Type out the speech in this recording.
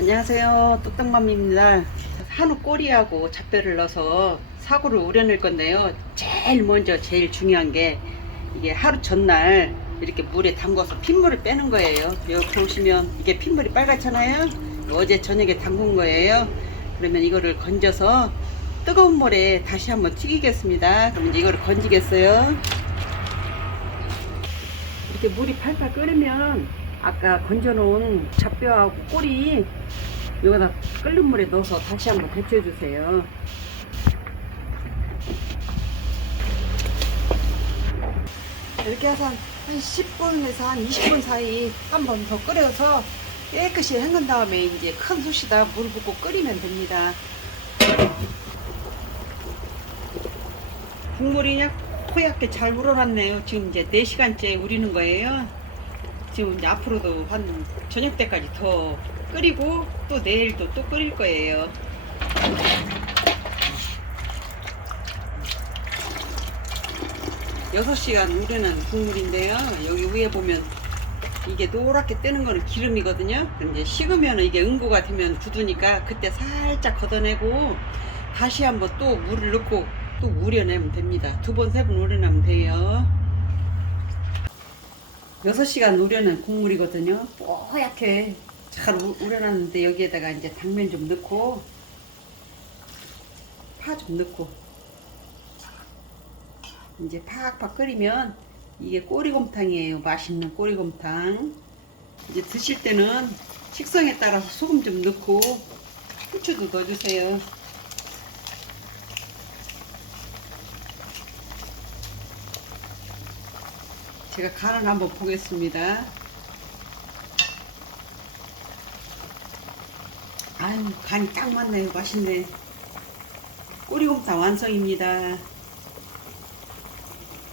안녕하세요. 뚝딱맘입니다. 한우 꼬리하고 잡뼈를 넣어서 사고를 우려낼 건데요. 제일 먼저 제일 중요한 게 이게 하루 전날 이렇게 물에 담궈서 핏물을 빼는 거예요. 여기 보시면 이게 핏물이 빨갛잖아요. 어제 저녁에 담근 거예요. 그러면 이거를 건져서 뜨거운 물에 다시 한번 튀기겠습니다. 그럼 이제 이거를 건지겠어요. 이렇게 물이 팔팔 끓으면 아까 건져놓은 잡뼈하고 꼬리 여기다 끓는 물에 넣어서 다시 한번 데쳐주세요. 이렇게 해서 한 10분에서 한 20분 사이 한 번 더 끓여서 깨끗이 헹군 다음에 이제 큰 솥에다 물 붓고 끓이면 됩니다. 국물이 그냥 코얗게 잘 우러났네요. 지금 이제 4시간째 우리는 거예요. 지금 이제 앞으로도 한 저녁 때까지 더 끓이고 또 내일도 또 끓일 거예요. 여섯 시간 우려낸 국물인데요. 여기 위에 보면 이게 노랗게 뜨는 거는 기름이거든요. 근데 식으면 이게 응고가 되면 굳으니까 그때 살짝 걷어내고 다시 한번 또 물을 넣고 또 우려내면 됩니다. 두 번, 세 번 우려내면 돼요. 6시간 우려낸 국물이거든요. 뽀얗게 잘 우- 우려놨는데 여기에다가 이제 당면 좀 넣고 파 좀 넣고 이제 팍팍 끓이면 이게 꼬리곰탕이에요. 맛있는 꼬리곰탕. 이제 드실 때는 식성에 따라서 소금 좀 넣고 후추도 넣어주세요. 제가 간을 한번 보겠습니다. 아유, 간이 딱 맞네요. 맛있네. 꼬리곰탕 완성입니다.